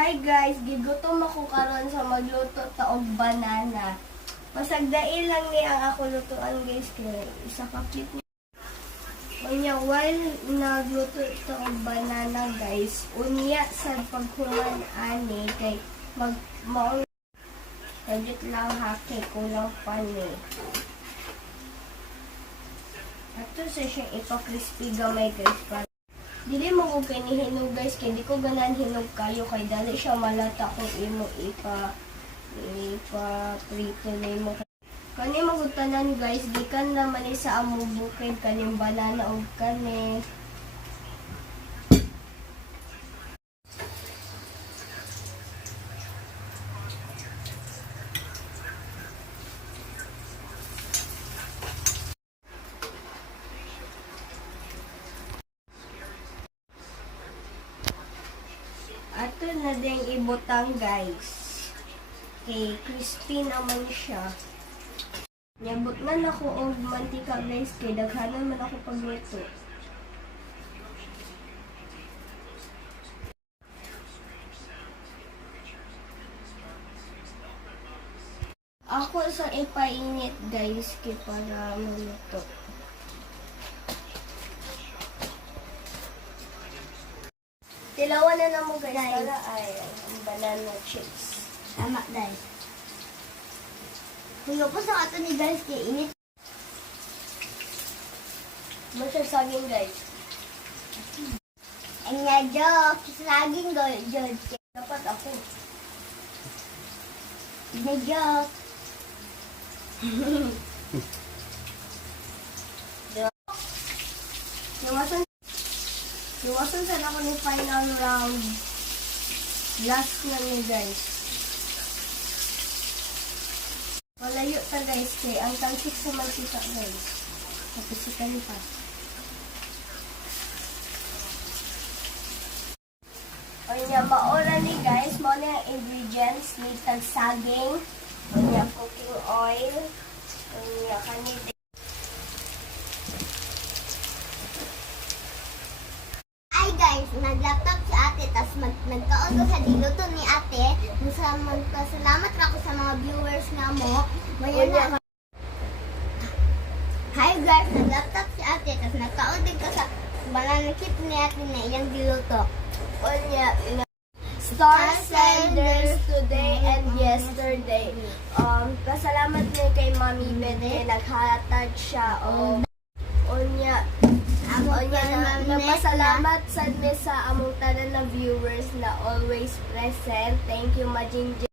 Hi guys, gigutom ako karon sa magluto ta og banana. Pasagdai lang ni ang ako lutuan guys kay isa ka cute ni. Unya while nagluto ta og banana guys, unya sa paghuman ani kay maong edit lang hake kulang pa ni. Ato sa siya ipa-crispy gamay guys para dili mo ko kinihinog guys, kaya di ko ganan hinog kayo kay dali siya malata kung imo ipa-prito na imo. Kani magutanan guys, gikan naman sa amo bukid kaning banana og kani. Ato na din ibutang guys. Kay crispy naman siya. Nyabot na ako og mantika guys kay daghanan man ako pagluto. Ako sa ipainit guys kay para maluto. Tilawan na namo guys para ay ang banana chips. Tama, guys. Huyo po sa ato ni guys kay init. Masasaging guys. Ang nga joke, saging joke. Dapat ako. Na joke. Iwasan sana ako ng final round. Last na ni guys. Malayo ta guys kay ang tansik sa magkita guys. Kapisikan pa. O niya, maura ni guys, mo na yung ingredients ni tagsaging, o niya cooking oil, o niya kanil. Ay guys, nag-laptop si ate, tas nagkaon ko sa diluto ni ate. Magpasalamat ako sa mga viewers nga mo. Mayan na. Hi guys, nag-laptop si ate, tas nagkaon din ko sa banana chip ni ate na iyang diluto. O niya, star senders today and yesterday. Pasalamat niya kay Mami Beth kay naghatag siya. O niya, napasalamat sad mi sa among tanan na viewers na always present. Thank you, Majingjing.